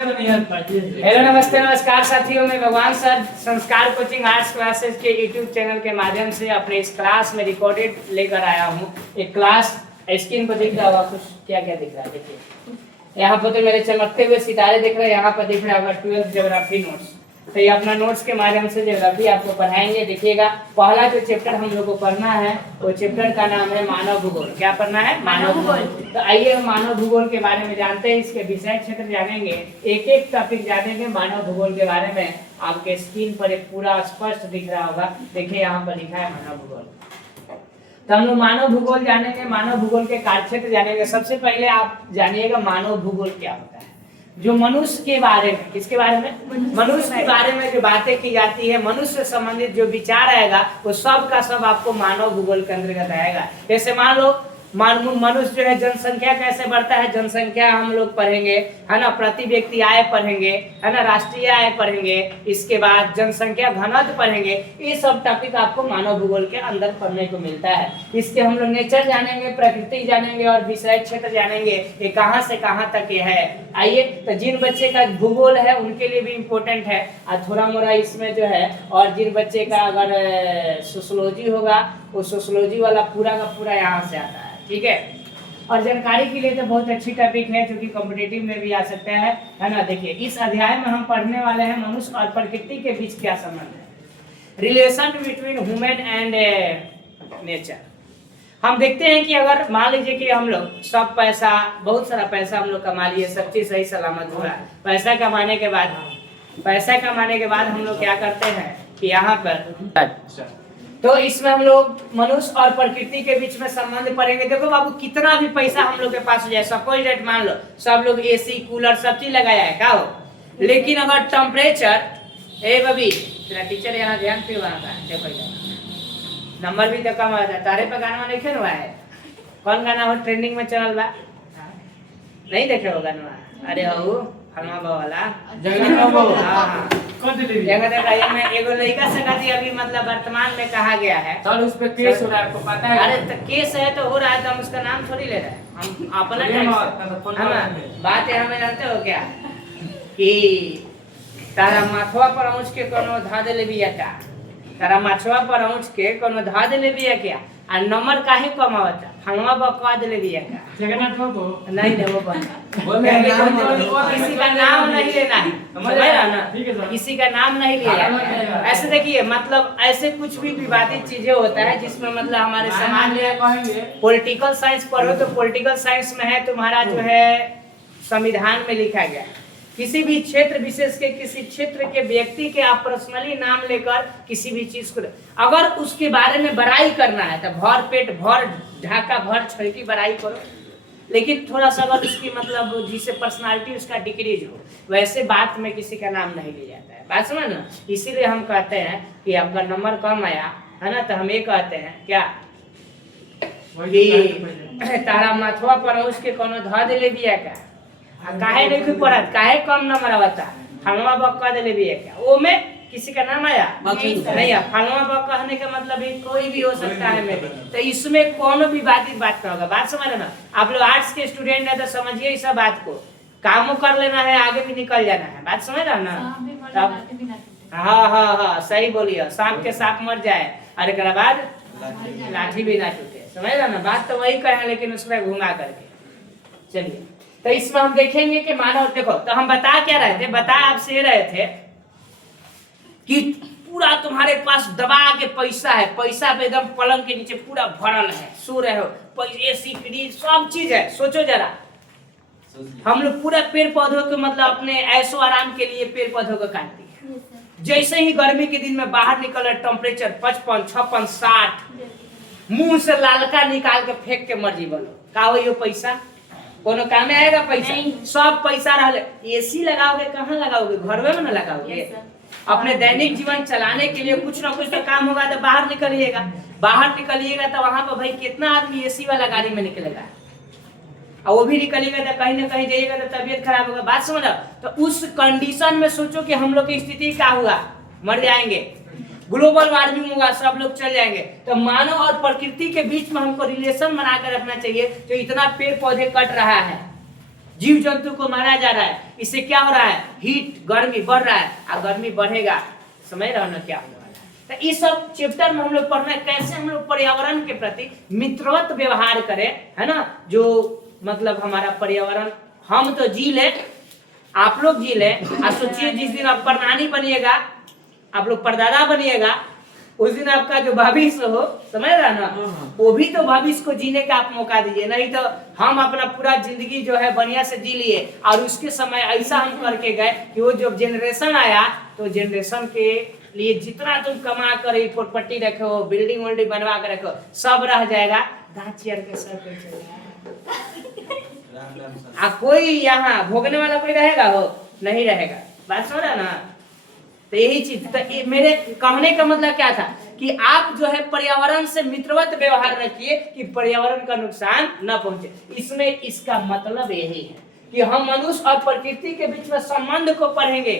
Hello नमस्ते नमस्कार साथियों, मैं भगवान सर संस्कार कोचिंग आर्ट्स क्लासेस के यूट्यूब चैनल के माध्यम से अपने इस क्लास में रिकॉर्डेड लेकर आया हूँ। एक क्लास स्क्रीन पर दिख रहा होगा, कुछ क्या क्या दिख रहा है देखिए। यहाँ पर तो मेरे चमकते हुए सितारे दिख रहे हैं, यहाँ पर दिख रहा होगा 12th ज्योग्राफी नोट्स। तो ये अपना नोट्स के माध्यम से ज्योग्राफी आपको पढ़ाएंगे। देखिएगा, पहला जो चैप्टर हम लोग को पढ़ना है वो चैप्टर का नाम है मानव भूगोल। क्या पढ़ना है? मानव भूगोल। तो आइए हम मानव भूगोल के बारे में जानते हैं, इसके विषय क्षेत्र जानेंगे, एक एक टॉपिक जानेंगे मानव भूगोल के बारे में। आपके स्क्रीन पर एक पूरा स्पष्ट दिख रहा होगा, देखिए यहाँ पर लिखा है मानव भूगोल। तो हम लोग मानव भूगोल जानेंगे, मानव भूगोल के कार्यक्षेत्र जानेंगे। सबसे पहले आप जानिएगा मानव भूगोल क्या होता है। जो मनुष्य के बारे में, किसके बारे में? मनुष्य के बारे में जो बातें की जाती है, मनुष्य से संबंधित जो विचार आएगा वो सब का सब आपको मानव भूगोल के अंतर्गत आएगा। जैसे मान लो मनुष्य जो है, जनसंख्या कैसे बढ़ता है, जनसंख्या हम लोग पढ़ेंगे, है ना। प्रति व्यक्ति आय पढ़ेंगे, है ना। राष्ट्रीय आय पढ़ेंगे, इसके बाद जनसंख्या घनत्व पढ़ेंगे। ये सब टॉपिक आपको मानव भूगोल के अंदर पढ़ने को मिलता है। इसके हम लोग नेचर जानेंगे, प्रकृति जानेंगे और विषय क्षेत्र जानेंगे, ये कहाँ से कहाँ तक ये है। आइए, तो जिन बच्चे का भूगोल है उनके लिए भी इम्पोर्टेंट है, और थोड़ा मोड़ा इसमें जो है, और जिन बच्चे का अगर सोशियोलॉजी होगा वो सोशियोलॉजी वाला पूरा का पूरा यहाँ से आता है, ठीक है। और जानकारी के लिए तो बहुत अच्छी टॉपिक है, जो कि कॉम्पिटिटिव में भी आ सकता है ना। देखिए, इस अध्याय में हम पढ़ने वाले हैं मनुष्य और प्रकृति के बीच क्या संबंध है, relation between human and nature. हम देखते हैं कि अगर मान लीजिए कि हम लोग सब पैसा, बहुत सारा पैसा हम लोग कमा लिए, सब चीज सही सलामत हो रहा है। पैसा कमाने के बाद हम लोग क्या करते हैं कि यहाँ पर, तो इसमें हम लोग मनुष्य और प्रकृति के बीच में संबंध पढ़ेंगे। देखो बाबू, कितना भी पैसा हम लोग के पास हो जाए, सपोज डेट मान लो सब लोग एसी कूलर सब चीज लगाया है, क्या हो, लेकिन अगर टेम्परेचर, ए बबी तेरा टीचर यहाँ ध्यान पे वहाँ का देखो, नंबर भी तो कम आता है। तारे पे गाना नहीं खेल हुआ है, कौन गाना हो ट्रेंडिंग में चल बा, नहीं देखे हो गाना? अरे हो हलवा वाला एगो लड़का से कहती अभी, मतलब वर्तमान में कहा गया है, सर उस पे केस हो रहा है, आपको पता है? अरे तो केस है तो हो रहा है, तो हम उसका नाम थोड़ी ले रहे हैं, हम अपना बात है। हमें जानते हो क्या कि तारा माथवा पर पहुँच के कोनो धा दे बिया क्या, तारा माछवा पर पहुँच के कोनो धा दे बिया क्या, और नंबर काहे कम आवता, हलवा बकवा दे बिया क्या, जगन्नाथ बाबू नहीं वो किसी का नाम नहीं लेना है, समझ रहा ना, किसी का नाम नहीं लिया। ऐसे देखिए, मतलब ऐसे कुछ भी विवादित चीजें होता है जिसमें मतलब हमारे समाज में, पॉलिटिकल साइंस पढ़ो तो पॉलिटिकल साइंस में है तुम्हारा जो है संविधान में लिखा गया, किसी भी क्षेत्र विशेष के, किसी क्षेत्र के व्यक्ति के आप पर्सनली नाम लेकर किसी भी चीज को, अगर उसके बारे में बड़ाई करना है तो भर पेट भर ढाका भर छलकी बड़ाई करो, लेकिन थोड़ा सा अगर उसकी मतलब जिससे पर्सनालिटी उसका डिक्रीज हो, वैसे बात में किसी का नाम नहीं लिया जाता है। बात समझ ना, इसीलिए हम कहते हैं कि आपका नंबर कम आया है ना, तो हम ये कहते हैं क्या कि तारा माथवा पर उसके कोनो धा दे बिया का, काहे नहीं पढ़त, काहे कम नंबर आवता, हलवा बक्का दे बिया क्या, वो में किसी का नाम आया नहीं है। फलवा बा कहने का मतलब ही कोई भी हो सकता है में, तो इसमें कौन भी विवादित बात ना होगा। बात समझ ना, आप लोग आर्ट्स के स्टूडेंट है तो समझिए इस बात को, काम कर लेना है, आगे भी निकल जाना है। बात समझ रहा ना? हाँ सही बोलिए, सांप के सांप मर जाए और एक बाद लाठी भी ना टूटे, समझ रहा ना। बात तो वही कहे, लेकिन उसमें घुमा करके। चलिए, तो इसमें हम देखेंगे कि मानव, देखो तो हम बता क्या रहे थे, बता आपसे रहे थे कि पूरा तुम्हारे पास दबा के पैसा है, पैसा पे एकदम पलंग के नीचे पूरा भरल है, सो रहे हो, एसी फ्रिज सब चीज है। सोचो जरा, हम लोग पूरा पेड़ पौधों को मतलब अपने ऐशो आराम के लिए पेड़ पौधों को काटते हैं। जैसे ही गर्मी के दिन में बाहर निकले, टेम्परेचर 55, 56, 60, मुंह से लालका निकाल के फेंक के मर्जी बोलो, का हो यो पैसा कोनो काम में आएगा? पैसा सब पैसा रहा, एसी लगाओगे कहाँ लगाओगे, घर में ना लगाओगे। अपने दैनिक जीवन चलाने के लिए कुछ ना कुछ तो काम होगा, तो बाहर निकलिएगा तो वहां पर भाई कितना आदमी एसी वाला गाड़ी में निकलेगा, और वो भी निकलेगा तो कहीं ना कहीं जाइएगा तो तबीयत खराब होगा। बात समझ, तो उस कंडीशन में सोचो कि हम लोग की स्थिति क्या हुआ, मर जाएंगे, ग्लोबल वार्मिंग होगा, सब लोग चल जाएंगे। तो मानव और प्रकृति के बीच में हमको रिलेशन बनाकर रखना चाहिए। जो इतना पेड़ पौधे कट रहा है, जीव जंतु को मारा जा रहा है। इससे क्या हो रहा है, हीट गर्मी बढ़ रहा है, और गर्मी बढ़ेगा, समझ रहे हो ना क्या होने वाला है। तो इस सब चैप्टर में हम लोग पढ़ना है कैसे हम लोग पर्यावरण के प्रति मित्रवत व्यवहार करें, है ना। जो मतलब हमारा पर्यावरण, हम तो जी ले, आप लोग जी ले। आप सोचिए जिस दिन आप परनानी बनिएगा, आप लोग परदादा बनिएगा, उस दिन आपका जो भविष्य हो, समझ रहा ना, वो भी तो भविष्य को जीने का आप मौका दीजिए। नहीं तो हम अपना पूरा जिंदगी जो है बढ़िया से जी लिए, और उसके समय ऐसा हम करके गए कि वो जब जनरेशन आया तो जनरेशन के लिए जितना तुम कमा कर प्रॉपर्टी रखो, बिल्डिंग विल्डिंग बनवा कर रखो, सब रह जाएगा, दांत चेयर के सर पे चलेगा। कोई यहाँ भोगने वाला कोई रहेगा हो, नहीं रहेगा। बात समझ रहा ना। तो यही चीज, तो मेरे कहने का मतलब क्या था कि आप जो है पर्यावरण से मित्रवत व्यवहार रखिए कि पर्यावरण का नुकसान न पहुंचे। इसमें इसका मतलब यही है कि हम मनुष्य और प्रकृति के बीच में संबंध को पढ़ेंगे,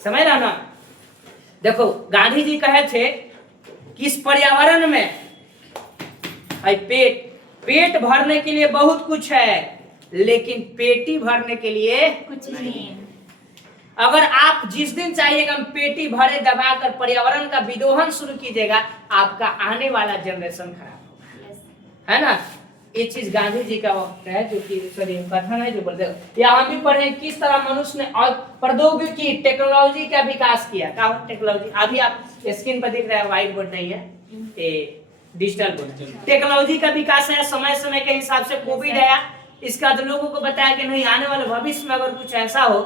समझ रहा ना। देखो गांधी जी कहे थे कि इस पर्यावरण में पेट भरने के लिए बहुत कुछ है, लेकिन पेटी भरने के लिए कुछ नहीं। अगर आप जिस दिन चाहिएगा पेटी भरे दबाकर पर्यावरण का विदोहन शुरू कीजिएगा, आपका आने वाला जनरेशन खराब होगा, है ना। ये चीज गांधी जी का वक्त है, जो कि कथन है जो बोलते या हम भी पढ़े किस तरह मनुष्य ने और प्रौद्योगिकी टेक्नोलॉजी का विकास किया। क्या टेक्नोलॉजी, अभी आप स्क्रीन पर दिख रहे हैं, व्हाइट बोर्ड नहीं है, ये डिजिटल बोर्ड। टेक्नोलॉजी का विकास है, समय समय के हिसाब से कोविड आया, इसका तो लोगों को बताया कि नहीं आने वाले भविष्य में अगर कुछ ऐसा हो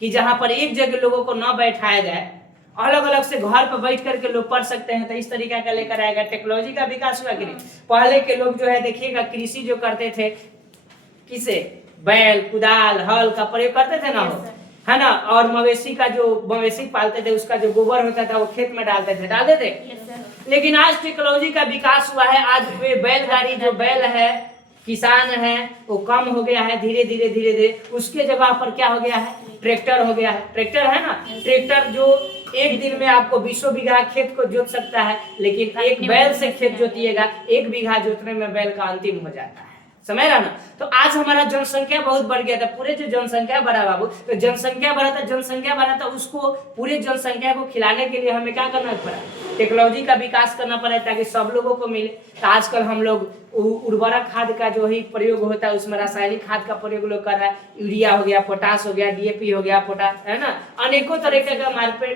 कि जहां पर एक जगह लोगों को न बैठाया जाए, अलग अलग से घर पर बैठ करके लोग पढ़ सकते हैं, तो इस तरीका का लेकर आएगा। टेक्नोलॉजी का विकास हुआ कि नहीं। पहले के लोग जो है देखिएगा कृषि जो करते थे, किसे बैल कुदाल हल का प्रयोग करते थे ना, है ना। और मवेशी का जो मवेशी पालते थे उसका जो गोबर होता था वो खेत में डालते थे। लेकिन आज टेक्नोलॉजी का विकास हुआ है, आज वे बैलगाड़ी जो बैल है किसान है वो कम हो गया है, धीरे धीरे उसके जगह पर क्या हो गया है, ट्रैक्टर हो गया है। ट्रैक्टर है ना, ट्रैक्टर जो एक दिन में आपको 20 बीघा खेत को जोत सकता है, लेकिन एक बैल से खेत जोतिएगा 1 बीघा जोतने में बैल का अंतिम हो जाता है, समझ रहा ना। तो आज हमारा जनसंख्या बहुत बढ़ गया था, पूरे जो जनसंख्या बढ़ा बाबू, तो जनसंख्या बढ़ा था उसको पूरे जनसंख्या को खिलाने के लिए हमें क्या करना पड़ा, टेक्नोलॉजी का विकास करना पड़ा ताकि सब लोगों को मिले। तो आजकल हम लोग उर्वरक खाद का जो ही प्रयोग होता है उसमें रासायनिक खाद का प्रयोग लोग कर रहा है, यूरिया हो गया, पोटास हो गया, डीएपी हो गया, पोटास, है ना। अनेकों तरीके का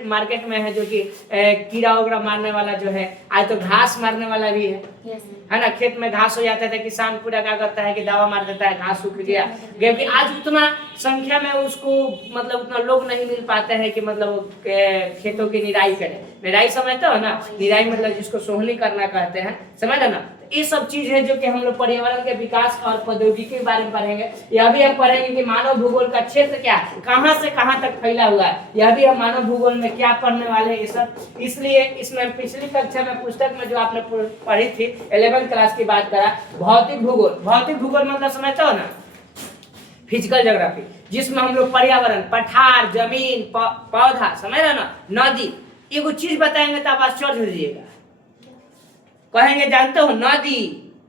मार्केट में है, जो कि कीड़ा वगैरह मारने वाला जो है, आज तो घास मारने वाला भी है ना। खेत में घास हो जाता था, किसान पूरा क्या करता है कि दवा मार देता है, घास सूख गया, क्योंकि आज उतना संख्या में उसको मतलब उतना लोग नहीं मिल पाते हैं कि मतलब खेतों की निराई करें। निराई समझते हो ना, निराई मतलब जिसको सोहनी करना कहते हैं, समझ ना। ये सब चीज है जो कि हम लोग पर्यावरण के विकास और प्रौद्योगिकी के बारे में पढ़ेंगे। यह भी हम पढ़ेंगे कि मानव भूगोल का क्षेत्र क्या है, कहां से कहां तक फैला हुआ है, यह भी हम मानव भूगोल में क्या पढ़ने वाले हैं ये सब। इसलिए इसमें पिछली कक्षा में पुस्तक में जो आपने पढ़ी थी 11वीं क्लास की बात करा, भौतिक भूगोल। भौतिक भूगोल मतलब समझते हो ना, फिजिकल ज्योग्राफी, जिसमें हम लोग पर्यावरण, पठार, जमीन, पौधा, समझ रहे ना, नदी, एगो चीज बताएंगे तो आप आश्चर्य हो जाइएगा, कहेंगे जानते हो, नदी,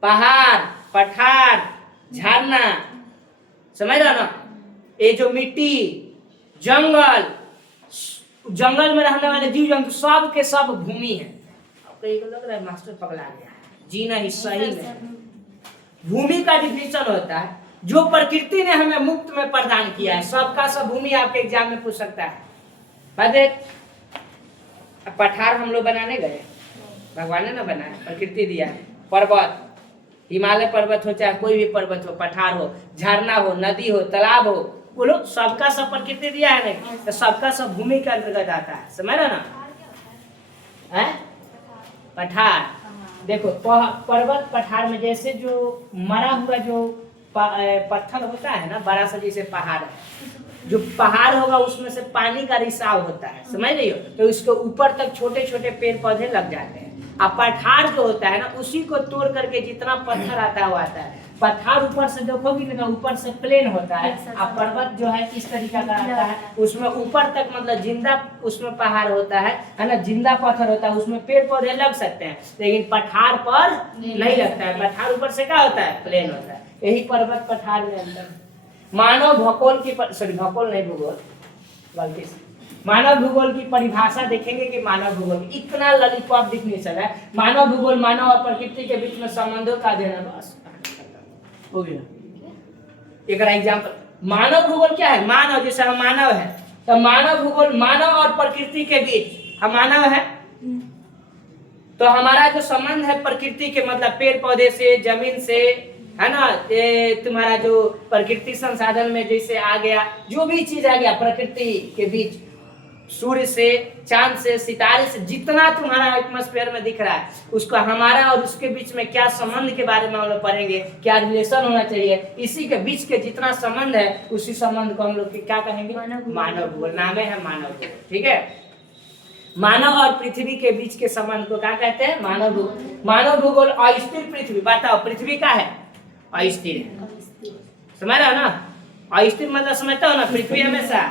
पहाड़, पठार, झरना, समझ रहे ना, ये जो मिट्टी, जंगल, जंगल में रहने वाले जीव जंतु सब के सब भूमि है। आपको एक लग रहा है मास्टर पगला गया है, जीना ही सही में। भूमि का डिफिनेशन होता है जो प्रकृति ने हमें मुफ्त में प्रदान किया है, सबका सब भूमि आपके एग्जाम में पूछ सकता है। पठार हम लोग बनाने गए, भगवान ने ना बनाया, प्रकृति दिया है। पर्वत, हिमालय पर्वत हो चाहे कोई भी पर्वत हो, पठार हो, झरना हो, नदी हो, तालाब हो, बोलो सबका सब प्रकृति दिया है नहीं, तो सबका सब भूमि के अंतर्गत आता है, समझ रहे ना। पठार देखो, पर्वत पठार में जैसे जो मरा हुआ जो पत्थर होता है ना, बड़ा सा जैसे पहाड़ है, जो पहाड़ होगा उसमें से पानी का रिसाव होता है, समझ रही हो, तो इसके ऊपर तक छोटे छोटे पेड़ पौधे लग जाते हैं। अब पठार जो होता है ना, उसी को तोड़ करके जितना पत्थर आता है वो आता है। पठार ऊपर से देखोगे ना, ऊपर से प्लेन होता है, अब पर्वत जो है इस तरीका का आता है, उसमें ऊपर तक मतलब जिंदा उसमें पहाड़ होता है ना, जिंदा पत्थर होता है, उसमें पेड़ पौधे लग सकते हैं, लेकिन पठार पर नहीं लगता है। पठार ऊपर से क्या होता है, प्लेन होता है। यही पर्वत पठार में अंतर। मानव भूगोल की भूगोल नहीं भूगोल, गलती से मानव भूगोल की परिभाषा देखेंगे कि मानव भूगोल इतना लॉलीपॉप डिफिनेशन है। मानव भूगोल मानव और प्रकृति के बीच में संबंधों का अध्ययन है, बस हो गया। एक एग्जांपल, मानव भूगोल क्या है? मानव, जैसे हम मानव है तो मानव भूगोल मानव और प्रकृति के बीच, हम मानव है तो हमारा जो संबंध है प्रकृति के, मतलब पेड़ पौधे से, जमीन से, है ना, ये तुम्हारा जो प्रकृति संसाधन में जैसे आ गया, जो भी चीज आ गया प्रकृति के बीच, सूर्य से, चांद से, सितारे से, जितना तुम्हारा एटमॉस्फेयर में दिख रहा है उसको हमारा और उसके बीच में क्या संबंध के बारे में हम लोग पढ़ेंगे, क्या रिलेशन होना चाहिए, इसी के बीच के जितना संबंध है उसी संबंध को हम लोग क्या कहेंगे? मानव भूगोल। नाम है मानव भूगोल, ठीक है। मानव और पृथ्वी के बीच के संबंध को क्या कहते हैं? मानव भूगोल। मानव भूगोल अस्थिर पृथ्वी, बताओ पृथ्वी का है अस्थिर है, समझ रहे हो ना? अस्थिर मतलब समझता हो ना, पृथ्वी हमेशा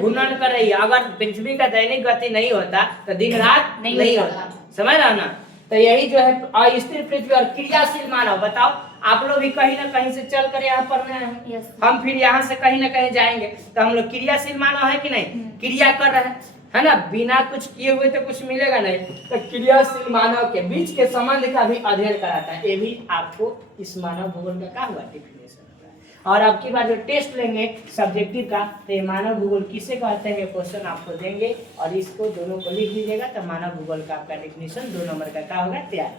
घूर्णन कर रही है। अगर पृथ्वी का दैनिक गति नहीं होता तो दिन रात नहीं होता, समझ रहे हो ना? तो यही जो है अस्थिर पृथ्वी और क्रियाशील मानव। बताओ आप लोग भी कहीं ना कहीं से चल कर यहाँ पढ़ने हैं, हम फिर यहाँ से कहीं ना कहीं जाएंगे, तो हम लोग क्रियाशील मानव है कि नहीं? क्रिया कर रहे हैं, है ना, बिना कुछ किए हुए तो कुछ मिलेगा नहीं। तो क्रियाशील मानव के बीच के संबंध का भी अध्ययन कराता है। ये भी आपको इस मानव भूगोल का क्या हुआ? डिफिनेशन होता है। और अब की बार जो टेस्ट लेंगे सब्जेक्टिव का, तो ये मानव भूगोल किसे कहते हैं, क्वेश्चन आपको देंगे और इसको दोनों को लिख दीजिएगा, तो मानव भूगोल का आपका डिफिनेशन 2 नंबर का क्या होगा? तैयार।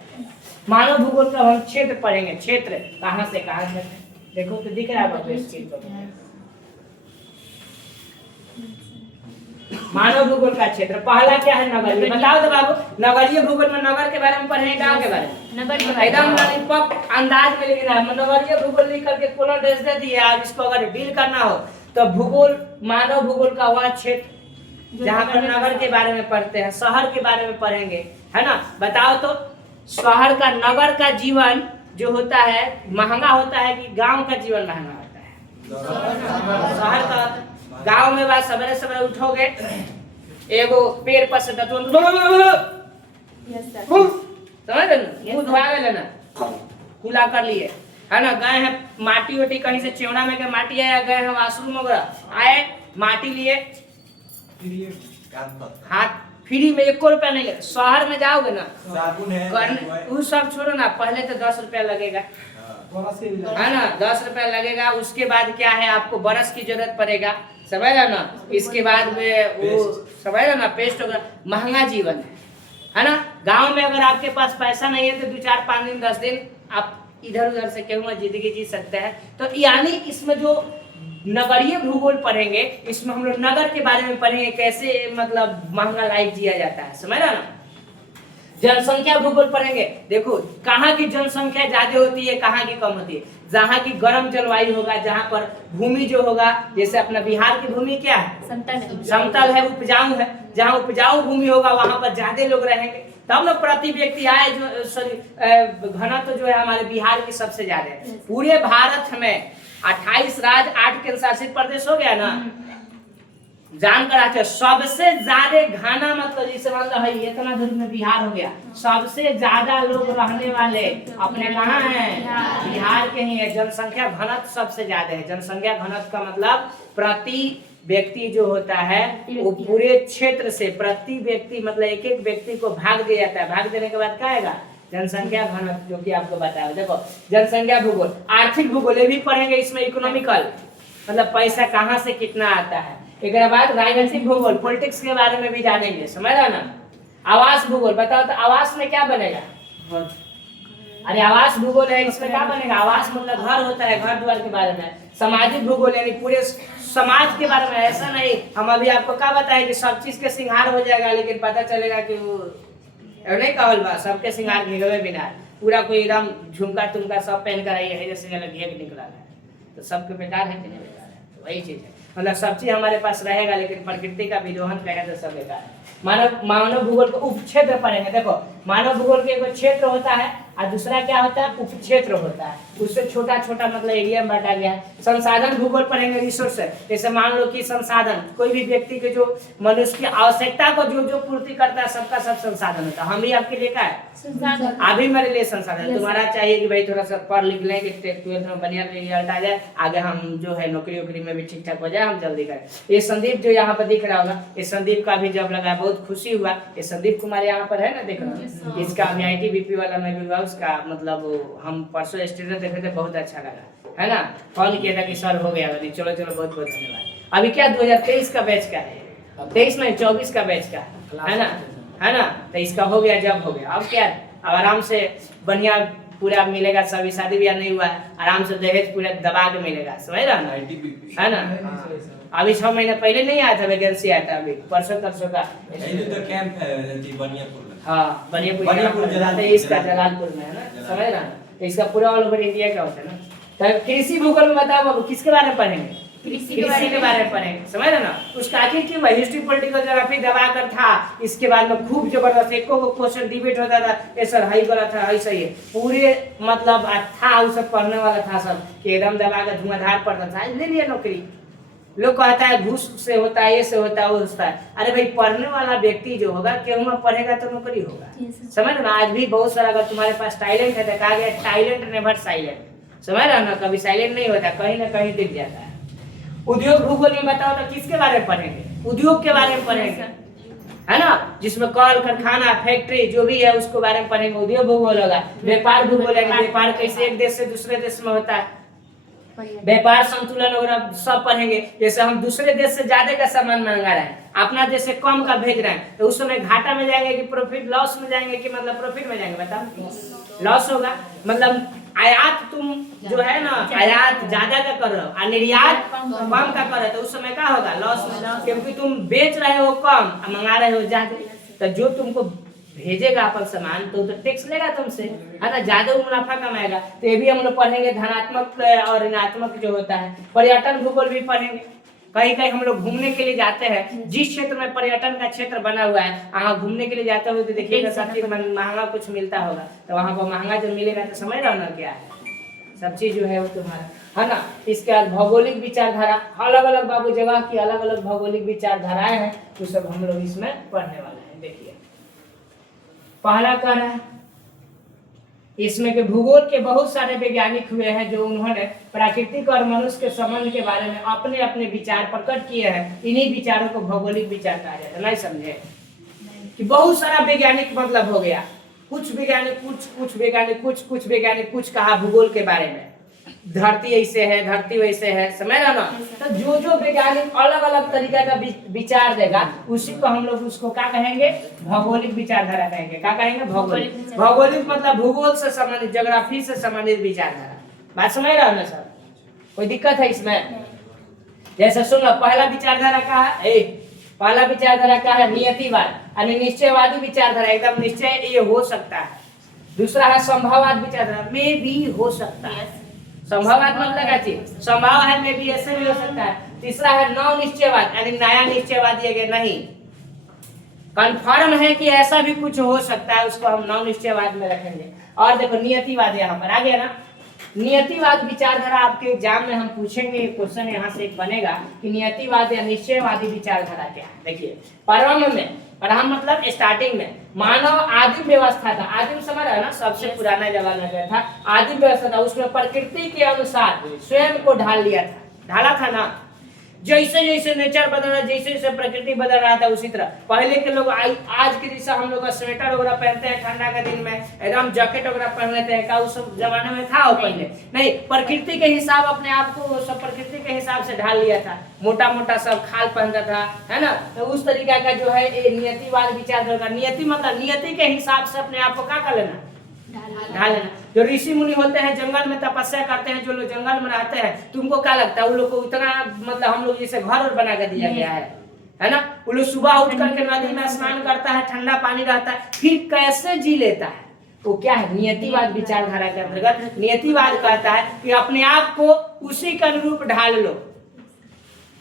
मानव भूगोल का हम क्षेत्र पढ़ेंगे। क्षेत्र कहाँ से कहाँ से, देखो तो दिख रहा है स्क्रीन पर। मानव भूगोल का क्षेत्र पहला क्या है? नगरीय। बताओ तो बाबू, नगरीय भूगोल में नगर के बारे में पढ़ेंगे, गांव के बारे में? एकदम लॉलीपॉप अंदाज में लिखना है। नगरीय भूगोल लिख करके कोलन ड्रेस दे दिए, और इसको अगर डील करना हो तो भूगोल, मानव भूगोल का वह क्षेत्र जहाँ पर नगर के बारे में पढ़ते हैं, शहर के बारे में पढ़ेंगे, है ना। बताओ तो शहर का, नगर का जीवन जो होता है महंगा होता है कि गाँव का जीवन महंगा होता है? शहर का, गांव में बात सवेरे सवेरे उठोगे, एगो पेड़ पर से समझ लेना, खुला कर लिए, है ना। गए हैं माटी वोटी कहीं से, चेवड़ा में माटी आया, गए हैं वाशरूम वगैरह आए, माटी लिए, हाथ फ्री में 1 रुपया नहीं लगे। शहर में जाओगे ना, वो सब छोड़ो ना, पहले तो 10 रुपया लगेगा, है ना, 10 रुपया लगेगा। उसके बाद क्या है, आपको बरस की जरूरत पड़ेगा, समझ रहे ना। इसके बाद में वो समझ रहे ना, पेस्ट वगैरह, महंगा जीवन है ना। गांव में अगर आपके पास पैसा नहीं है तो 2, 4, 5 दिन 10 दिन आप इधर उधर से कहूँगा जिंदगी जी सकते हैं। तो यानी इसमें जो नगरीय भूगोल पढ़ेंगे, इसमें हम लोग नगर के बारे में पढ़ेंगे, कैसे मतलब महंगा लाइफ जिया जाता है, समझ रहे ना। जनसंख्या भूगोल पढ़ेंगे, देखो कहाँ की जनसंख्या ज्यादा होती है, कहाँ की कम होती है। जहाँ की गर्म जलवायु होगा, जहाँ पर भूमि जो होगा, जैसे अपना बिहार की भूमि क्या है? समतल है, उपजाऊ है। जहाँ उपजाऊ भूमि होगा वहाँ पर ज्यादा लोग रहेंगे, तब लोग प्रति व्यक्ति आय जो घनत्व जो है हमारे बिहार की सबसे ज्यादा है। पूरे भारत में 28 राज्य, 8 केंद्र शासित प्रदेश हो गया ना, जानकर आते सबसे ज्यादा घना, मतलब जैसे मान लो है इतना दूर में बिहार हो गया, सबसे ज्यादा लोग रहने वाले अपने कहाँ हैं? बिहार के ही है। जनसंख्या घनत्व सबसे ज्यादा है। जनसंख्या घनत्व का मतलब प्रति व्यक्ति जो होता है वो पूरे क्षेत्र से प्रति व्यक्ति, मतलब एक एक व्यक्ति को भाग दिया जाता है। भाग देने के बाद क्या आएगा? जनसंख्या घनत्व, जो कि आपको बताया। देखो जनसंख्या भूगोल, आर्थिक भूगोल ये भी पढ़ेंगे, इसमें इकोनॉमिकल मतलब पैसा कहाँ से कितना आता है। एक बाद राजनीतिक भूगोल, पॉलिटिक्स के बारे में भी जानेंगे, समझ रहा ना। आवास भूगोल, बताओ तो आवास में क्या बनेगा? अरे आवास भूगोल है, इसमें क्या बनेगा? आवास मतलब घर होता है, घर द्वार के बारे में। सामाजिक भूगोल यानी पूरे समाज के बारे में। ऐसा नहीं हम अभी आपको क्या बताएं कि सब चीज के सिंगार हो जाएगा, लेकिन पता चलेगा कि वो नहीं कहल बा सबके सिंगार भिगवे बिना, पूरा कोई एकदम झुमका तुमका सब पहन कर आई है जैसे घेग निकला है, तो सबके बेकार है कि नहीं बेकार है? तो वही चीज है, मतलब सब चीज हमारे पास रहेगा, लेकिन प्रकृति का विरोहन कहे तो सब बेकार है। मानव भूगोल को उप क्षेत्र पढ़ेंगे। देखो मानव भूगोल के एक क्षेत्र होता है और दूसरा क्या होता है, उपक्षेत्र होता है, उससे छोटा छोटा मतलब एरिया में बांटा गया है। संसाधन भूगोल पढ़ेंगे, रिसोर्स है, जैसे मान लो कि संसाधन कोई भी व्यक्ति के जो मनुष्य की आवश्यकता को जो जो पूर्ति करता है सबका सब संसाधन होता है। हम भी आपके लिए क्या है, अभी मेरे लिए संसाधन। तुम्हारा चाहिए कि भाई थोड़ा सा पढ़ लिख लें कि 12th में बढ़िया रिजल्ट आ जाए, आगे हम जो है नौकरी वोकरी में भी ठीक ठाक हो जाए, हम जल्दी करें। ये संदीप जो यहाँ पर दिख रहा होगा, ये संदीप का भी जब लगा बहुत खुशी हुआ। ये संदीप कुमार यहाँ पर है ना, देख रहे हो, इसका अभी ITBP वाला में भी हुआ, उसका मतलब हम परसों स्टेटस देखे थे, बहुत अच्छा लगा, है ना। फोन किया था कि सर हो गया, चलो चलो बहुत बहुत धन्यवाद। अभी क्या 2023 का बैच का है, 23 में 24 का बैच का है ना, तो इसका हो गया, जब हो गया अब क्या, अब आराम से बढ़िया पूरा मिलेगा। सभी शादी ब्याह नहीं हुआ है, आराम से दहेज पूरा दबा के मिलेगा, समझ रहा है ना। अभी 6 महीने पहले नहीं आया था, वैकेंसी आया था अभी परसों तरसों का। कैंप है बनियापुर में। हाँ बनियापुर इसका जलालपुर में है ना, समझ रहा है। तो इसका पूरा ऑल ओवर इंडिया का होता है ना। तो कृषि भूगोल में बताओ बाबू किसके बारे में पढ़ेंगे, कृषि के बारे में पढ़ेंगे, समझ रहे ना। उसका आखिर क्यों हिस्ट्री पॉलिटिकल ज्योग्राफी दबा कर था, इसके बाद में खूब जबरदस्त एको क्वेश्चन डिबेट होता था, ये सर हाई गलत है, हाई सही है, पूरे मतलब था उस सब पढ़ने वाला था सब कि एकदम दबा कर धुआंधार पढ़ता था। ले लिया नौकरी, लोग कहता है घूस से होता है, ये से होता है, वो होता है। अरे भाई पढ़ने वाला व्यक्ति जो होगा केहू में पढ़ेगा तो नौकरी होगा, समझ ना। आज भी बहुत सारा अगर तुम्हारे पास टैलेंट है तो कहा गया टैलेंट नेवर साइलेंट, समझ रहा ना, कभी साइलेंट नहीं होता, कहीं ना कहीं दिख जाता है। उद्योग भूगोल में बताओ तो किसके बारे में पढ़ेंगे, उद्योग के बारे में पढ़ेंगे, है ना, जिसमें कल कारखाना फैक्ट्री जो भी है उसको बारे में पढ़ेंगे, उद्योग भूगोल होगा। व्यापार भूगोल है, व्यापार कैसे एक देश से दूसरे देश में होता है, व्यापार संतुलन वगैरह सब पढ़ेंगे। जैसे हम दूसरे देश से ज्यादा का सामान मंगा रहे हैं, अपना देश से कम का भेज रहे हैं, तो उस समय घाटा में जाएंगे कि प्रॉफिट लॉस में जाएंगे कि मतलब प्रॉफिट में जाएंगे, बताओ। लॉस होगा, मतलब आयात तुम जो है ना आयात ज्यादा का कर रहे हो और निर्यात कम का कर रहे हो, तो उस समय क्या होगा, लॉस, क्योंकि तुम बेच रहे हो कम और मंगा रहे हो ज्यादा। तो जो तुमको भेजेगा अपन सामान तो टैक्स लेगा तुमसे, है ना, ज्यादा मुनाफा कमाएगा। तो ये भी हम लोग पढ़ेंगे, धनात्मक और ऋणात्मक जो होता है। पर्यटन भूगोल भी पढ़ेंगे, कहीं कहीं हम लोग घूमने के लिए जाते हैं, जिस क्षेत्र में पर्यटन का क्षेत्र बना हुआ है वहाँ घूमने के लिए जाते हो तो देखिएगा सब चीज महंगा कुछ मिलता होगा, तो वहाँ को महंगा जो मिलेगा तो समझ रहा हो ना क्या है, सब चीज जो है वो तुम्हारा, है ना। इसके बाद भौगोलिक विचारधारा, अलग अलग बाबू जगह की अलग अलग भौगोलिक विचारधाराएं हैं, तो सब हम लोग इसमें पढ़ने वाले हैं। देखिए पहला कह रहा है इसमें के भूगोल के बहुत सारे वैज्ञानिक हुए हैं जो उन्होंने प्राकृतिक और मनुष्य के संबंध के बारे में अपने अपने विचार प्रकट किए हैं। इन्हीं विचारों को भौगोलिक विचार कहा जाता है। नहीं समझे कि बहुत सारा वैज्ञानिक मतलब हो गया, कुछ वैज्ञानिक कुछ वैज्ञानिक कुछ वैज्ञानिक कुछ कहा भूगोल के बारे में, धरती ऐसे है, धरती वैसे है, समझ रहा ना। तो जो जो वैज्ञानिक अलग अलग तरीका का विचार देगा उसी को हम लोग उसको क्या कहेंगे, भौगोलिक विचारधारा कहेंगे। क्या कहेंगे, भौगोलिक। भौगोलिक मतलब भूगोल से संबंधित, ज्योग्राफी से संबंधित विचारधारा। बात समझ रहा ना सर, कोई दिक्कत है इसमें? जैसे सुनो, पहला विचारधारा क्या है, पहला विचारधारा क्या है, नियतिवाद यानी निश्चयवादी विचारधारा, एकदम निश्चय ये हो सकता है। दूसरा है संभववाद विचारधारा, में भी हो सकता है। संभववाद मतलब क्या चीज, संभव है, में भी ऐसे भी हो सकता है। तीसरा है नव निश्चयवाद यानी नया निश्चयवादी है नहीं, कंफर्म है कि ऐसा भी कुछ हो सकता है, उसको हम नव निश्चयवाद में रखेंगे। और देखो नियतिवाद यहाँ पर आ गया ना, नियतिवाद विचारधारा आपके एग्जाम में हम पूछेंगे, क्वेश्चन यहाँ से एक बनेगा कि नियतिवाद या निश्चयवादी विचारधारा क्या है। देखिए प्रारंभ में, प्रारंभ मतलब स्टार्टिंग में मानव आदिम व्यवस्था था, आदिम समझ रहा है ना, सबसे पुराना जमाना जो था आदिम व्यवस्था था, उसमें प्रकृति के अनुसार स्वयं को ढाल लिया था, ढाला था ना। जैसे जैसे नेचर बदल रहा, जैसे जैसे प्रकृति बदल रहा था उसी तरह पहले के लोग आज के जैसा हम लोग स्वेटर वगैरह पहनते हैं ठंडा के दिन में, एकदम जैकेट वगैरह पहन लेते हैं, क्या उस जमाने में था वो पहले नहीं। प्रकृति के हिसाब अपने आप को सब प्रकृति के हिसाब से ढाल लिया था, मोटा मोटा सब खाल पहनता था, है ना। तो उस तरीका का जो है ये नियतिवाद विचारधारा। नियति मतलब नियति के हिसाब से अपने आप को क्या कर लेना, ढाल लेना। जो ऋषि मुनि होते हैं जंगल में तपस्या करते हैं, जो लोग जंगल में रहते हैं, तुमको क्या लगता है उन लोग को इतना मतलब हम लोग जैसे घर और बना के दिया गया है ना। वो लोग सुबह उठ करके नदी में स्नान करता है, ठंडा पानी रहता है, फिर कैसे जी लेता है, वो क्या है, नियतिवाद विचारधारा के अंतर्गत। नियतिवाद कहता है कि अपने आप को उसी के अनुरूप ढाल लो,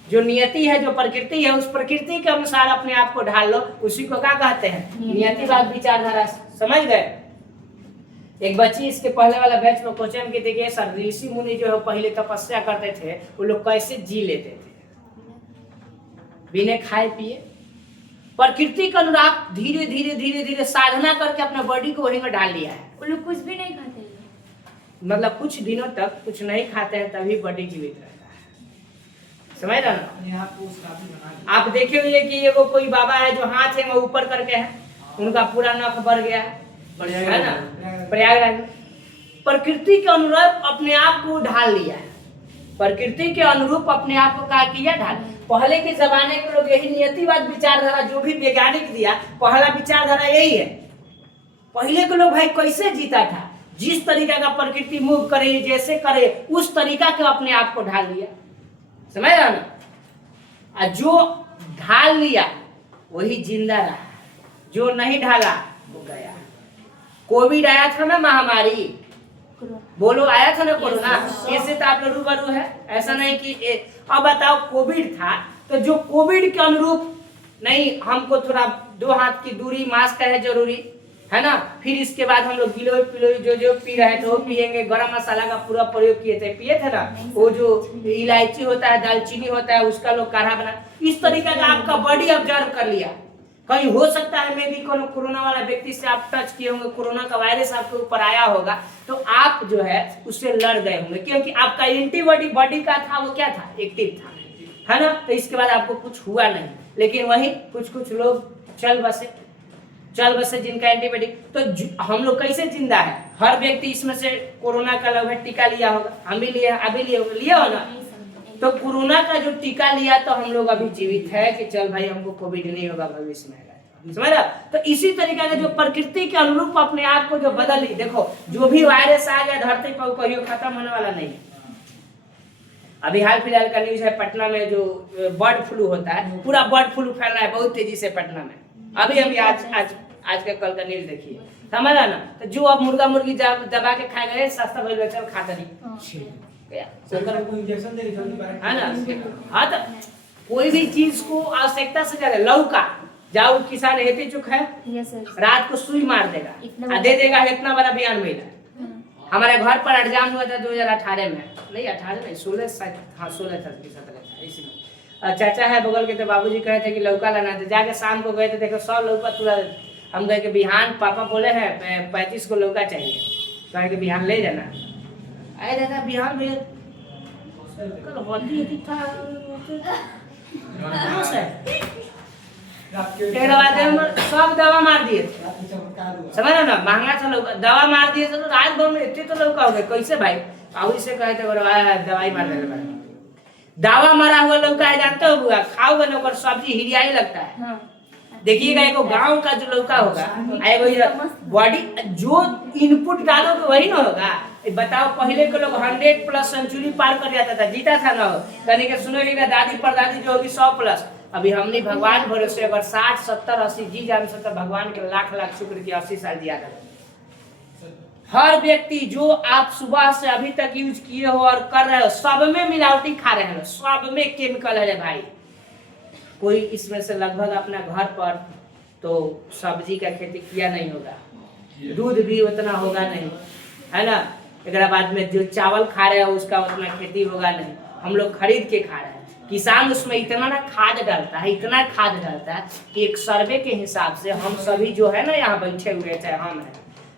जो नियति है, जो प्रकृति है, उस प्रकृति के अनुसार अपने आप को ढाल लो, उसी को क्या कहते हैं, नियतिवाद विचारधारा। समझ गए। एक बच्ची इसके पहले वाला बैच में क्वेश्चन की थी कि सर ऋषि मुनि जो है पहले तपस्या करते थे वो लोग कैसे जी लेते थे बिना खाए पिए। प्रकृति के अनुराग धीरे धीरे धीरे धीरे साधना करके अपने बॉडी को वहीं में डाल लिया है। वो लोग कुछ भी नहीं खाते। मतलब कुछ दिनों तक कुछ नहीं खाते हैं तभी बॉडी जीवित रहता है। समझ रहे ना? यहाँ पोस्ट काफी बना दी। आप देखे होंगे कि ये कोई बाबा है जो हाथ है वो ऊपर करके है, उनका पूरा नख बढ़ गया है ना प्रयागराज में। प्रकृति के अनुरूप अपने आप को ढाल लिया है। प्रकृति के अनुरूप अपने आप को क्या किया ढाल। पहले के जमाने के लोग यही नियतिवाद विचारधारा जो भी वैज्ञानिक दिया पहला विचारधारा यही है। पहले के लोग भाई कैसे जीता था, जिस तरीका का प्रकृति मूव करे जैसे करे उस तरीका के अपने आप को ढाल लिया। समझ रहा ना? जो ढाल लिया वही जिंदा रहा, जो नहीं ढाला वो गया। कोविड आया था ना महामारी, बोलो आया था ना कोरोना, इससे तो आप लोग रूबरू है। ऐसा नहीं कि अब बताओ कोविड था तो जो कोविड के अनुरूप नहीं हमको थोड़ा 2 हाथ की दूरी मास्क है जरूरी है ना। फिर इसके बाद हम लोग गिलोय पिलोय जो पी रहे थे वो पियेंगे। गरम मसाला का पूरा प्रयोग पिए थे ना। वो जो इलायची होता है दालचीनी होता है उसका लोग काढ़ा बना। इस तरीके का आपका बॉडी ऑब्जर्व कर लिया। कहीं हो सकता है मैं भी कोरोना वाला व्यक्ति से आप टच किए होंगे, कोरोना का वायरस आपके ऊपर आया होगा तो आप जो है उससे लड़ गए होंगे क्योंकि आपका एंटीबॉडी बॉडी का था वो क्या था एक्टिव था है ना। तो इसके बाद आपको कुछ हुआ नहीं। लेकिन वही कुछ लोग चल बसे जिनका एंटीबॉडी। तो हम लोग कैसे जिंदा है? हर व्यक्ति इसमें से कोरोना का लगभग टीका लिया होगा, हम भी लिया, अभी लिया हो ना। तो कोरोना का जो टीका लिया तो हम लोग अभी जीवित है कि चल भाई हमको कोविड नहीं होगा भविष्य में। समझ रहा? तो इसी तरीके का जो प्रकृति के अनुरूप अपने आप को जो बदल ली। देखो जो भी वायरस आ गया धरती पर कहियो खत्म होने वाला नहीं। अभी हाल फिलहाल का न्यूज है पटना में जो बर्ड फ्लू होता है, पूरा बर्ड फ्लू फैल रहा है बहुत तेजी से पटना में। अभी आज का कल का न्यूज देखिए। समझ रहा ना? तो जो अब मुर्गा मुर्गी दबा के खा गए सस्ता भइल चल खाता नहीं सरकार को इंजेक्शन दे जल्दी है ना। हाँ तो कोई भी चीज को आवश्यकता से ज्यादा लौका जाओ किसान हेते चुक है रात को सुई मार देगा दे देगा इतना बड़ा बयान मिला। हमारे घर पर एग्जाम हुआ था 2018 में, नहीं 18 नहीं 16 हाँ 16 था 17 इसमें। चाचा है बगल के तो बाबूजी कहे थे कि लौका लाना था। जाके शाम को गए थे देखो 100 लौका तुरा। हम गए कि बिहान पापा बोले हैं 35 को लौका चाहिए, कहे कि बिहान ले जाना। आए दादा बिहान में कल होती था सब दवा मार दिए थे। समझ रहे ना? महंगा था लौका, दवा मार दिए तो रात भर में इतने तो लौका हो गए कैसे भाई। बाबू से कहे थे दवाई मार देने दवा मारा हुआ लौका है जानते हो बुआ, खाओगे ना और सब्जी हिरियाई लगता है। हाँ। देखिएगा एक गांव का जो लौका होगा बॉडी जो इनपुट डालोगे वही ना होगा। बताओ पहले के लोग 100+ सेंचुरी पार कर जाता था, जीता था ना। कहने के सुनोगे दादी परदादी जो होगी 100+। अभी हमने भगवान भरोसे अगर 60 70 80 जी जान से तो भगवान के लाख लाख शुक्र की 80 साल जिया था। हर व्यक्ति जो आप सुबह से अभी तक यूज किए हो और कर रहे हो सब में मिलावटी खा रहे हो, सब में केमिकल है भाई। कोई इसमें से लगभग अपना घर पर तो सब्जी का खेती किया नहीं होगा, दूध भी उतना होगा नहीं है ना। एक बाद में जो चावल खा रहे हो उसका उतना खेती होगा नहीं, हम लोग खरीद के खा रहे हैं। किसान उसमें इतना ना खाद डालता है, इतना खाद डालता है कि एक सर्वे के हिसाब से हम सभी जो है ना यहाँ बैठे हुए चाहे हम हैं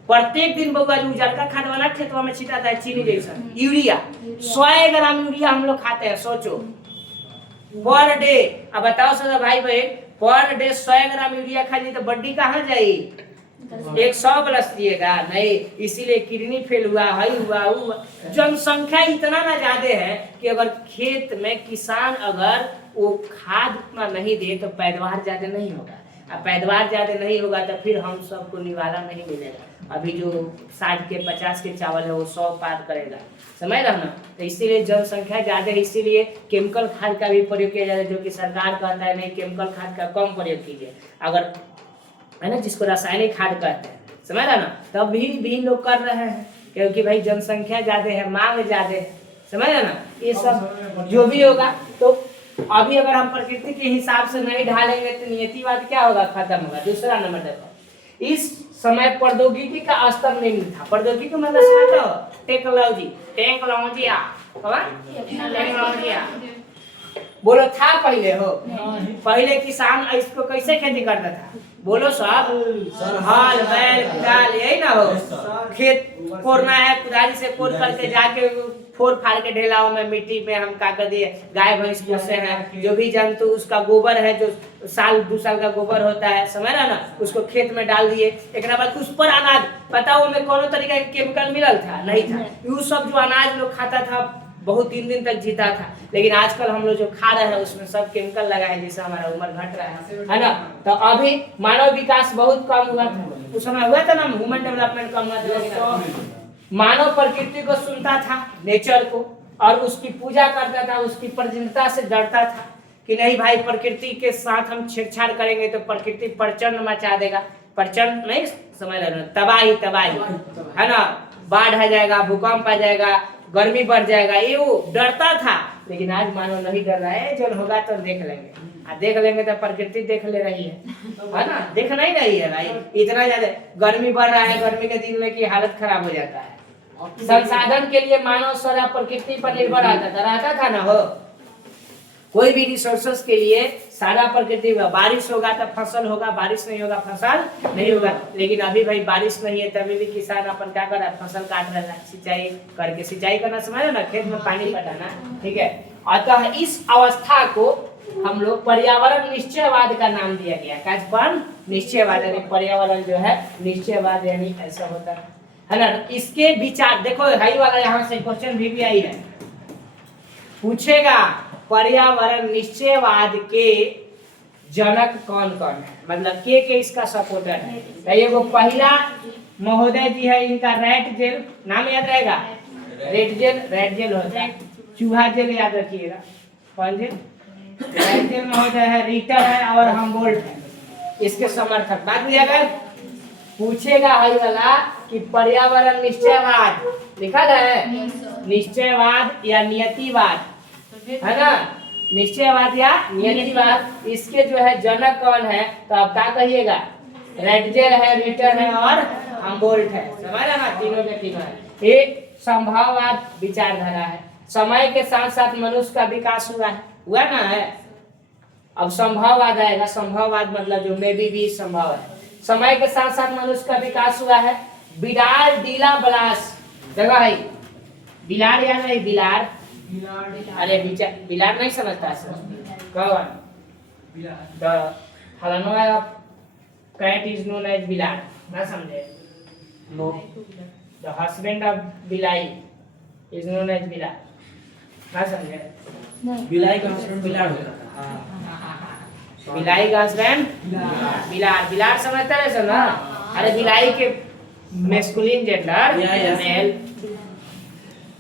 प्रत्येक दिन बउआ जो उजरका खाद वाला खेतवा में छिटाता है चीनी जैसा यूरिया 100 ग्राम यूरिया हम लोग खाते हैं। सोचो पर डे। अब बताओ सर भाई बहन पर डे 100 ग्राम यूरिया खा ली तो बड्डी कहाँ जाई? 100+ दिएगा नहीं। इसीलिए किडनी फेल हुआ हई हुआ जनसंख्या इतना ना ज्यादा है कि अगर खेत में किसान अगर वो खाद उतना नहीं दे तो पैदावार ज्यादा नहीं होगा। अब पैदावार ज्यादा नहीं होगा तो फिर हम सबको निवाला नहीं मिलेगा। अभी जो 60 के 50 के चावल है वो 100 पार करेगा। समझ रहा ना? तो इसीलिए जनसंख्या ज्यादा है, इसीलिए केमिकल खाद का भी प्रयोग किया जाता है जो कि सरकार कहता है नहीं केमिकल खाद का कम प्रयोग कीजिए अगर है ना, जिसको रासायनिक खाद कहते हैं। समझ रहा ना? तब भी लोग कर रहे हैं क्योंकि भाई जनसंख्या ज्यादा है, मांग ज्यादा है। समझ रहा ना? ये सब जो भी होगा तो अभी अगर हम प्रकृति के हिसाब से नहीं ढालेंगे तो नियतिवाद क्या होगा? खत्म होगा। दूसरा नंबर देखो इस समय प्रौद्योगिकी का स्तर निम्न था। प्रौद्योगिकी मतलब समझते हो? टेक्नोलॉजी, टेक्नोलॉजिया, टेक्नोलॉजिया बोलो था पहले हो? पहले किसान इसको कैसे खेती करता था? बोलो सब, हल बैल कुदाल, यही ना हो? खेत कोरना है, कुदाली से कोर करके जाके फोड़ फाड़ के ढेलाओं में मिट्टी में हम का कर दिए, गाय भैंस पोसते हैं, जो भी जंतु उसका गोबर है, जो साल 2 साल का गोबर होता है, समझ रहा ना, उसको खेत में डाल दिए। एक बाद उस पर अनाज, पता वो में कोनो तरीका के केमिकल मिलल था? नहीं था। ये सब जो अनाज लोग खाता था बहुत दिन तक जीता था। लेकिन आजकल हम लोग जो खा रहे हैं उसमें सब केमिकल लगा है, जिससे हमारा उम्र घट रहा है ना। तो अभी मानव विकास बहुत कम हुआ था, उस समय हुआ था ना, ह्यूमन डेवलपमेंट कम हुआ था। मानव प्रकृति को सुनता था, नेचर को, और उसकी पूजा करता था, उसकी प्रजनता से डरता था कि नहीं भाई प्रकृति के साथ हम छेड़छाड़ करेंगे तो प्रकृति प्रचंड मचा देगा। प्रचंड नहीं समझ रहे, तबाही तबाही है ना, बाढ़ आ जाएगा, भूकंप आ जाएगा, गर्मी बढ़ जाएगा, ये वो डरता था। लेकिन आज मानव नहीं डर रहा है, जो होगा तो देख लेंगे, देख लेंगे तो प्रकृति देख ले रही है ना, देखना ही नहीं है भाई। इतना ज्यादा गर्मी बढ़ रहा है, गर्मी के दिन में की हालत खराब हो जाता है। संसाधन के लिए मानव सारा प्रकृति पर निर्भर रहता था ना हो। कोई भी रिसोर्सेस के लिए सारा प्रकृति में, बारिश होगा तो फसल होगा, बारिश नहीं होगा फसल नहीं होगा। लेकिन अभी भाई बारिश नहीं है तभी भी किसान अपन क्या कर रहा है, फसल काट रहा है, सिंचाई करके, सिंचाई करना समझ ना, खेत में पानी पटाना, ठीक है। अतः इस अवस्था को हम लोग पर्यावरण निश्चयवाद का नाम दिया गया। काजपन निश्चयवाद, यानी पर्यावरण जो है निश्चयवाद, यानी ऐसा होता है ना। इसके विचार देखो, हाई वाला यहाँ से क्वेश्चन भी आई है, पूछेगा पर्यावरण निश्चयवाद के जनक कौन कौन है, मतलब के इसका सपोर्टर है। ये वो पहला महोदय जी है, इनका रेड जेल नाम याद रहेगा, रेड जेल होता है, चूहा जेल याद रखिएगा, कौन जेल, रेड जेल महोदय है, रीटर है और हमबोल्ट है इसके समर्थक। बात बुझा गया। पूछेगा हाई वाला कि पर्यावरण निश्चयवाद लिखा है, निश्चयवाद या नियतिवाद है ना, निश्चयवाद या नियतिवाद, इसके जो है जनक कौन है, तो आप क्या कहिएगा, रेडजेल है, रीटर है और हमबोल्ट है। समझ रहे ना, तीनों के तीनों है। एक संभाववाद विचारधारा है, समय के साथ साथ मनुष्य का विकास हुआ ना है। अब संभाववाद आएगा, संभाववाद मतलब जो मे भी संभव है, समय के साथ साथ मनुष्य का विकास हुआ है। बिडाल डीला ब्लास जगह है, बिलार या नहीं, बिलार, अरे बिलार नहीं समझता है कौन, द हलनोय of cat is known as बिलार, ना समझे, नो, द हस्बैंड ऑफ बिलाई इज नोन एज बिलार, ना समझे, बिलाई का हस्बैंड बिलार होता है, बिलाई का हस्बैंड बिलार, बिलार समझता है सर ना। अरे बिलाई के मैस्कुलिन जेंडर मेल,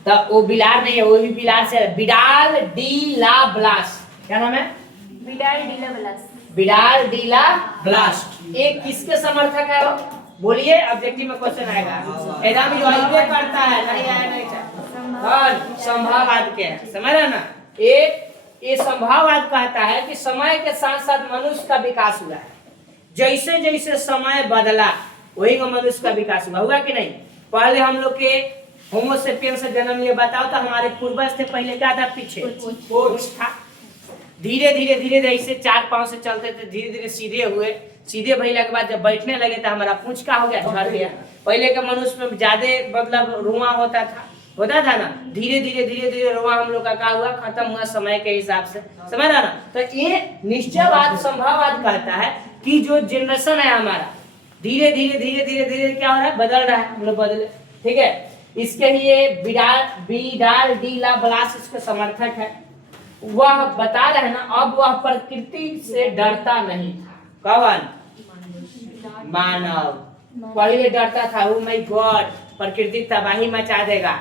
तो वो बिलार नहीं है, वो भी बिलार से है। बिडाल डी ला ब्लास, क्या नाम है, बिडाल डीला ब्लास, बिडाल डी ला ब्लास्ट, एक किसके समर्थक है वो, बोलिए, ऑब्जेक्टिव में क्वेश्चन आएगा, एग्जाम जो आइए करता है, नहीं आया नहीं चाहिए, और संभाववाद के है, समझ रहे ना। एक ये संभाववाद कहता है कि समय के साथ साथ मनुष्य का विकास हुआ है, जैसे जैसे समय बदला वही का मनुष्य का विकास हुआ कि नहीं। पहले हम लोग के होमो सेपियंस से जन्म लिए, बताओ तो हमारे पूर्वज थे, पहले क्या था, पीछे पूंछ था, धीरे धीरे धीरे धीरे ऐसे 4 पांव से चलते थे, धीरे धीरे सीधे हुए, सीधे भइला के बाद जब बैठने लगे तो हमारा पूंछ का हो गया, झड़ गया। पहले के मनुष्य में ज्यादा मतलब रुआ होता था ना, धीरे धीरे रुआ हम लोग का क्या हुआ, खत्म हुआ समय के हिसाब से, समझ रहा ना। तो ये निश्चयवाद संभाववाद कहता है कि जो जनरेशन है हमारा, धीरे धीरे क्या हो रहा है, बदल रहा है, हम लोग बदले, ठीक है। इसके लिए बिडाल डी ला ब्लास इसके समर्थक है। वह बता रहे हैं ना, अब वह प्रकृति से डरता नहीं था, कौन, मानव। पहले डरता था, ओ माय गॉड प्रकृति तबाही मचा देगा,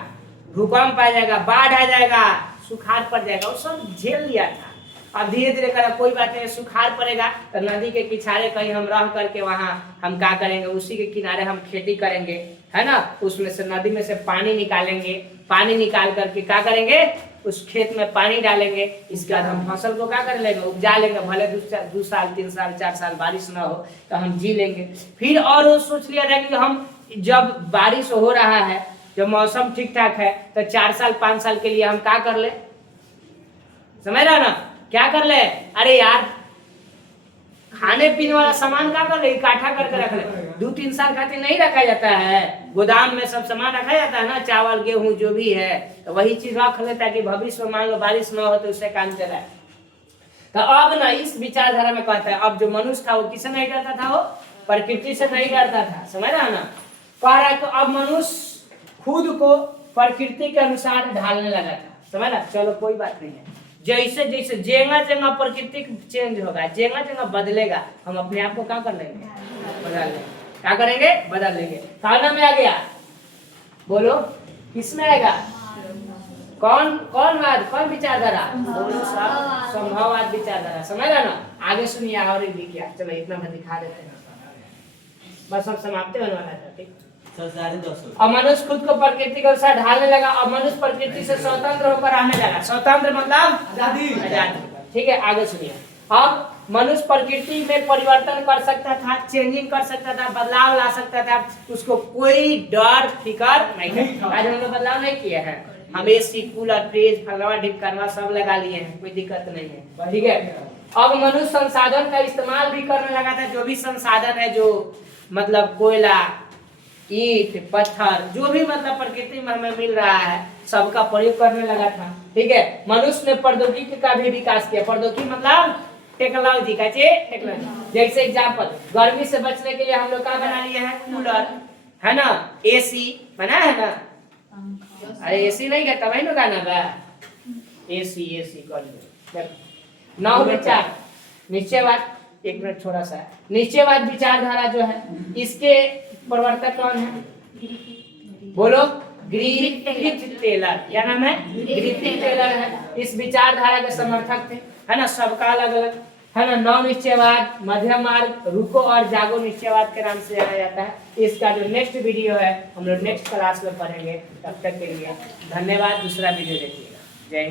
भूकंप आ जाएगा, बाढ़ आ जाएगा, सुखाड़ पड़ जाएगा, वो सब झेल लिया था। अब धीरे धीरे करा, कोई बात नहीं, सुखाड़ पड़ेगा तो नदी के किनारे कहीं हम रह करके वहाँ हम क्या करेंगे, उसी के किनारे हम खेती करेंगे, है ना, उसमें से नदी में से पानी निकालेंगे, पानी निकाल करके क्या करेंगे, उस खेत में पानी डालेंगे, इसके बाद हम फसल को क्या कर लेंगे, उपजा लेंगे, भले 2 साल 3 साल 4 साल बारिश ना हो तो हम जी लेंगे। फिर और वो सोच लिया जाए कि हम जब बारिश हो रहा है, जब मौसम ठीक ठाक है, तो 4 साल 5 साल के लिए हम क्या कर ले, समझ रहा ना, क्या कर ले, अरे यार खाने पीने वाला सामान क्या कर ले, इकट्ठा करके रख ले। 2-3 साल खातिर नहीं रखा जाता है, गोदाम में सब सामान रखा जाता है ना, चावल गेहूं जो भी है, तो वही चीज रख ले ताकि भविष्य में मान लो बारिश न हो तो उससे काम चलाए। तो अब ना इस विचारधारा में कहता है, अब जो मनुष्य था वो किससे नहीं डरता था, वो प्रकृति से नहीं डरता था, समझ रहा ना। कह रहा है कि अब मनुष्य खुद को प्रकृति के अनुसार ढालने लगा था, समझ रहा। चलो कोई बात नहीं है, जैसे जैसे जेंगा जेंगा प्रकृति चेंज होगा, जेंगा जेंगा बदलेगा, हम अपने आप को क्या कर लेंगे, बदल लेंगे। क्या करेंगे, बदल लेंगे। खाना में आ गया, बोलो किसमें आएगा, कौन कौन वाद, कौन विचारधारा, संभववाद विचारधारा, समझ रहा ना। आगे सुनिए और भी क्या, चलो इतना मैं दिखा देते हैं, बस हम समाप्त होने वाला था। ठीक, अब मनुष्य खुद को प्रकृति के अनुसार ढालने लगा। अब मनुष्य प्रकृति से स्वतंत्र होकर रहने लगा। स्वतंत्र मतलब आजादी। ठीक है, आगे सुनिए। अब मनुष्य प्रकृति में परिवर्तन कर सकता था, चेंजिंग कर सकता था, बदलाव ला सकता था, उसको कोई डर फिकर नहीं था। आज हम लोग बदलाव नहीं किए हैं, हम एसी कूलर फ्रिज फलवा ढिमकनवा सब लगा लिए हैं, कोई दिक्कत नहीं है। ठीक है, अब मनुष्य संसाधन का इस्तेमाल भी करने लगा था। जो भी संसाधन है, जो मतलब कोयला, ईंट, पत्थर, जो भी मतलब प्रकृति में हमें मिल रहा है, सबका प्रयोग करने लगा था। ठीक है, मनुष्य ने प्रौद्योगिकी का भी विकास किया। प्रौद्योगिकी मतलब टेक्नोलॉजी का, टेक्नोलॉजी। जैसे एग्जाम्पल, गर्मी से बचने के लिए हम लोग क्या बना लिए हैं, कूलर है ना, एसी बना है ना। अरे एसी नहीं करता भाई ना, गाना बा एसी एसी कर। नौ विचार निश्चयवाद, एक मिनट थोड़ा सा, निश्चयवाद विचारधारा जो है, इसके प्रवर्तक कौन है, बोलो, ग्रिफिथ टेलर। क्या नाम है, ग्रिफिथ टेलर है। इस विचारधारा के समर्थक थे, है ना, सबका अलग अलग, है ना। नव निश्चयवाद, मध्यम मार्ग, रुको और जागो निश्चयवाद के नाम से जाना जाता है। इसका जो नेक्स्ट वीडियो है हम लोग नेक्स्ट क्लास में पढ़ेंगे। तब तक के लिए धन्यवाद। दूसरा वीडियो देखिएगा। जय हिंद।